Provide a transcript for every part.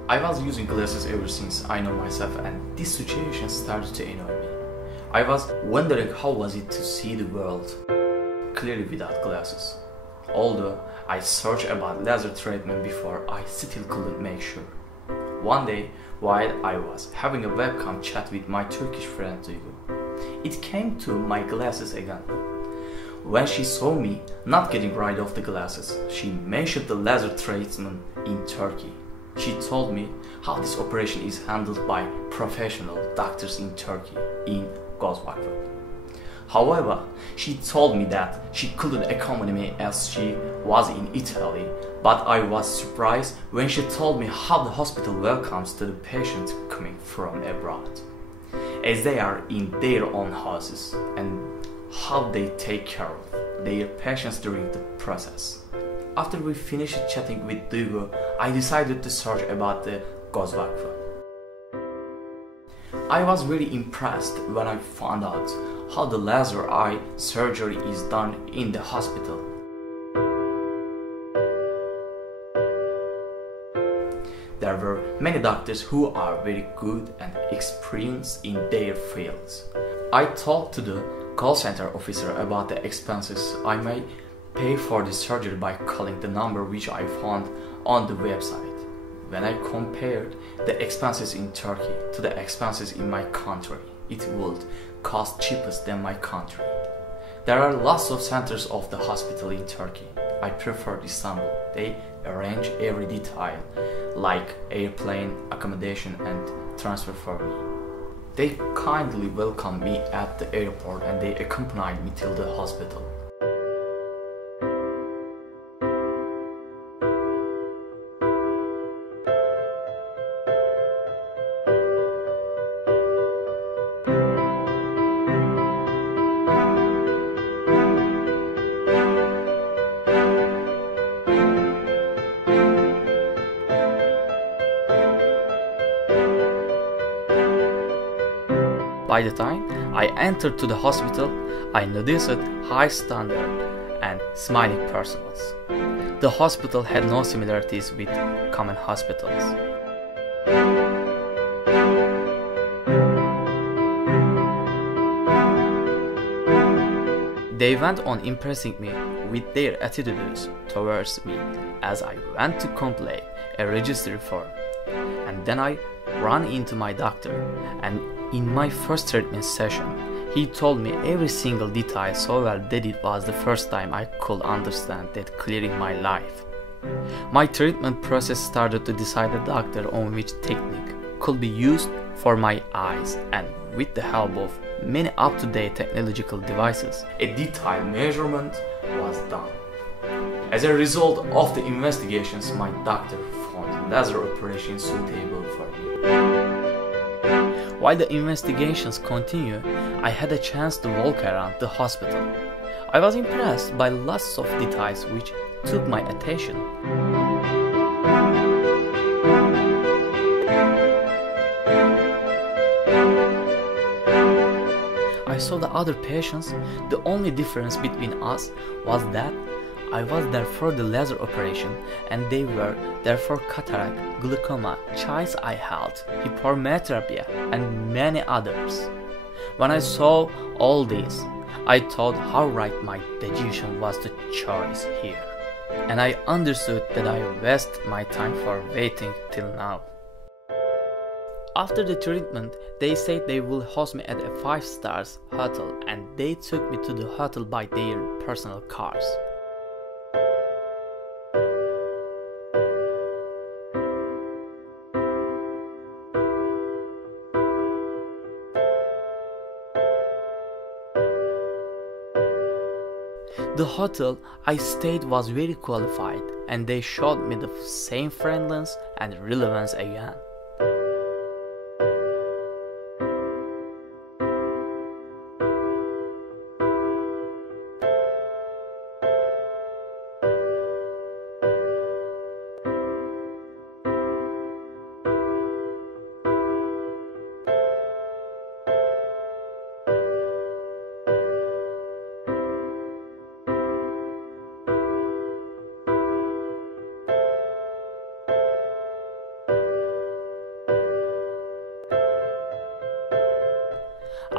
I was using glasses ever since I know myself, and this situation started to annoy me. I was wondering how was it to see the world clearly without glasses. Although I searched about laser treatment before, I still couldn't make sure. One day, while I was having a webcam chat with my Turkish friend Duygu, it came to my glasses again. When she saw me not getting rid of the glasses, she mentioned the laser treatment in Turkey. She told me how this operation is handled by professional doctors in Turkey, in Kozvaklı. However, she told me that she couldn't accompany me as she was in Italy, but I was surprised when she told me how the hospital welcomes to the patients coming from abroad, as they are in their own houses, and how they take care of their patients during the process. After we finished chatting with Duygu, I decided to search about the Kozvaklı. I was really impressed when I found out how the laser eye surgery is done in the hospital. There were many doctors who are very good and experienced in their fields. I talked to the call center officer about the expenses I may pay for the surgery by calling the number which I found on the website. When I compared the expenses in Turkey to the expenses in my country, it would cost cheapest than my country. There are lots of centers of the hospital in Turkey. I prefer Istanbul. They arrange every detail, like airplane, accommodation and transfer for me. They kindly welcomed me at the airport and they accompanied me till the hospital. By the time I entered to the hospital, I noticed high standard and smiling personnels. The hospital had no similarities with common hospitals. They went on impressing me with their attitudes towards me as I went to complete a registry form. And then I ran into my doctor, and in my first treatment session, he told me every single detail so well that it was the first time I could understand that clear in my life. My treatment process started to decide the doctor on which technique could be used for my eyes, and with the help of many up-to-date technological devices, a detailed measurement was done. As a result of the investigations, my doctor found laser operation suitable for me. While the investigations continued, I had a chance to walk around the hospital. I was impressed by lots of details which took my attention. I saw the other patients. The only difference between us was that I was there for the laser operation and they were there for cataract, glaucoma, child's eye health, hypermetropia and many others. When I saw all this, I thought how right my decision was to choose here. And I understood that I wasted my time for waiting till now. After the treatment, they said they will host me at a 5-star hotel and they took me to the hotel by their personal cars. The hotel I stayed was very qualified and they showed me the same friendliness and relevance again.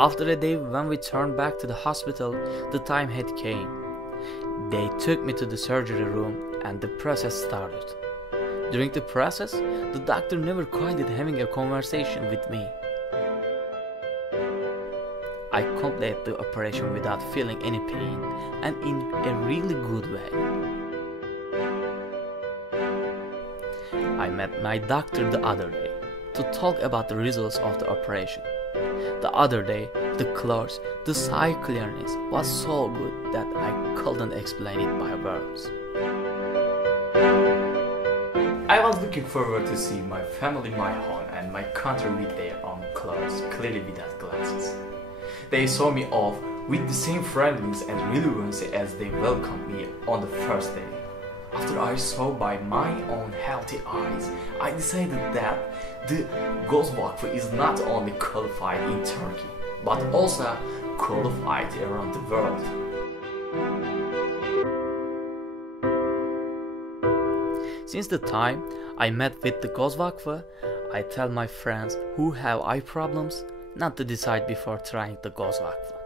After a day when we turned back to the hospital, the time had came. They took me to the surgery room and the process started. During the process, the doctor never quitted having a conversation with me. I completed the operation without feeling any pain and in a really good way. I met my doctor the other day to talk about the results of the operation. The other day, the clothes, the sight clearness was so good that I couldn't explain it by words. I was looking forward to see my family, my home and my country with their own clothes, clearly without glasses. They saw me off with the same friendliness and relevancy as they welcomed me on the first day. After I saw by my own healthy eyes, I decided that the Ghostwalker is not only qualified in Turkey, but also qualified around the world. Since the time I met with the Ghostwalker, I tell my friends who have eye problems not to decide before trying the Ghostwalker.